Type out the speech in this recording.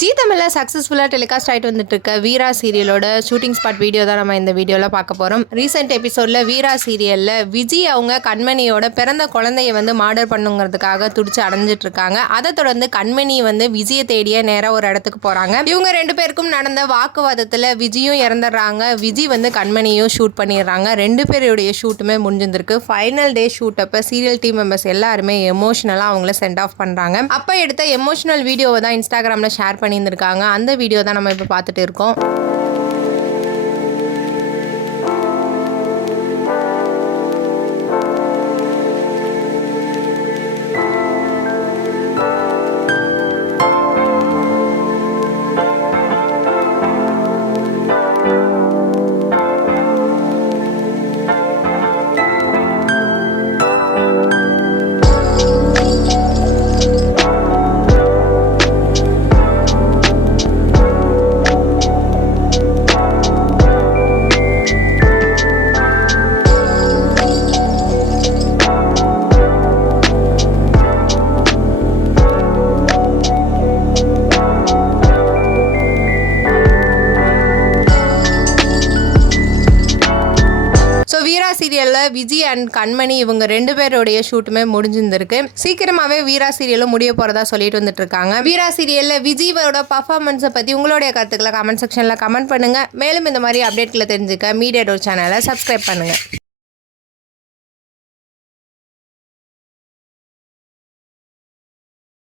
G தமிழில் சக்ஸஸ்ஃபுல்லாக telecast ஆகிட்டு வந்துட்டு இருக்க வீரா சீரியலோட ஷூட்டிங் ஸ்பாட் வீடியோ தான் நம்ம இந்த வீடியோவில் பார்க்க போகிறோம். ரீசெண்ட் எபிசோடில் வீரா சீரியலில் விஜய் அவங்க கண்மணியோட பிறந்த குழந்தைய மர்டர் பண்ணுங்கிறதுக்காக துடிச்சு அடைஞ்சிட்டு இருக்காங்க. அதை தொடர்ந்து கண்மணி விஜயை தேடிய நேராக ஒரு இடத்துக்கு போகிறாங்க. இவங்க 2 பேருக்கும் நடந்த வாக்குவாதத்தில் விஜயும் இறந்துடுறாங்க. விஜய் கண்மணியும் ஷூட் பண்ணிடுறாங்க. 2 பேருடைய ஷூட்டுமே முடிஞ்சிருக்கு. ஃபைனல் டே ஷூட் அப்போ சீரியல் டீம் மெம்பர்ஸ் எல்லாருமே எமோஷனலாக அவங்கள சென்ட் ஆஃப் பண்ணுறாங்க. அப்போ எடுத்த எமோஷனல் வீடியோவை தான் இன்ஸ்டாகிராமில் ஷேர் பண்ணியிருந்திருக்காங்க. அந்த வீடியோ தான் நம்ம இப்போ பார்த்துட்டு இருக்கோம். வீரா சீரியலில் விஜய் அண்ட் கண்மணி இவங்க 2 பேருடைய ஷூட்டுமே முடிஞ்சிருக்கு. சீக்கிரமாகவே வீரா சீரியலும் முடிய போகிறதா சொல்லிட்டு வந்துட்டு இருக்காங்க. வீரா சீரியலில் விஜயோட பர்ஃபார்மன்ஸை பற்றி உங்களுடைய கருத்துக்களை கமெண்ட் செக்ஷனில் கமெண்ட் பண்ணுங்கள். மேலும் இந்த மாதிரி அப்டேட்களை தெரிஞ்சுக்க மீடியா டோர் சேனலை சப்ஸ்கிரைப் பண்ணுங்கள்.